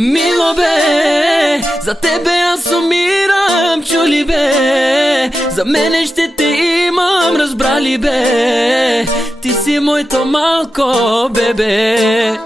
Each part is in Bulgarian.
Мило бе, за тебе аз умирам, чули бе. За мене ще те имам, разбрали бе. Ти си моето малко бебе.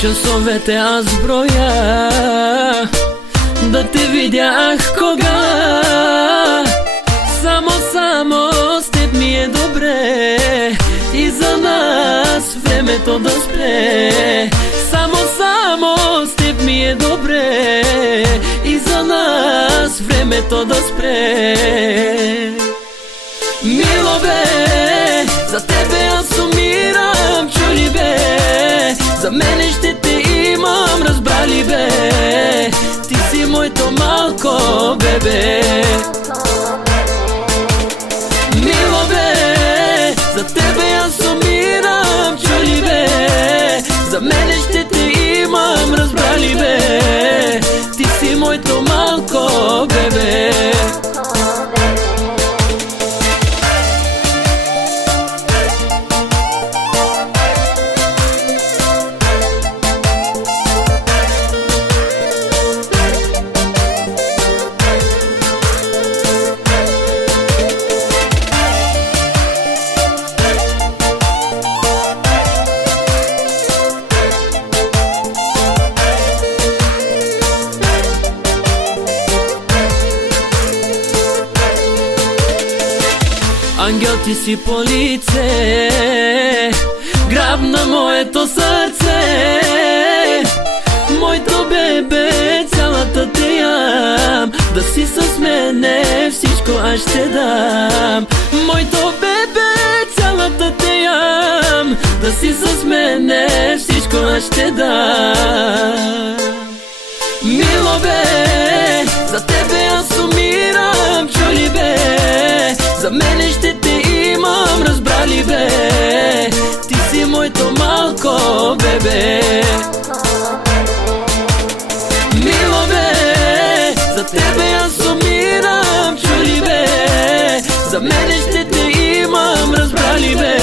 Часовете аз броя да те видях кога. Само с теб ми е добре и за нас времето да спре. Само с теб ми е добре и за нас времето да спре. Мило бе, за тебе аз умирам, чули бе. За мене ще те имам, разбрали бе. Ти си моето малко бебе. Мило бе, за тебе аз умирам, чули бе. За мене ще те имам, разбрали бе. Ти си моето малко бебе. Ангел ти си по лице, граб на моето сърце. Моето бебе, цялата те ям. Да си с мене, всичко аз ще дам. Моето бебе, цялата те ям. Да си с мене, всичко аз ще дам. Мило бе, за тебе аз умирам, чули бе. За мене ще те имам, разбрали бе. Ти си моето малко бебе. Мило бе, за тебе аз умирам, чули бе. За мене ще те имам, разбрали бе.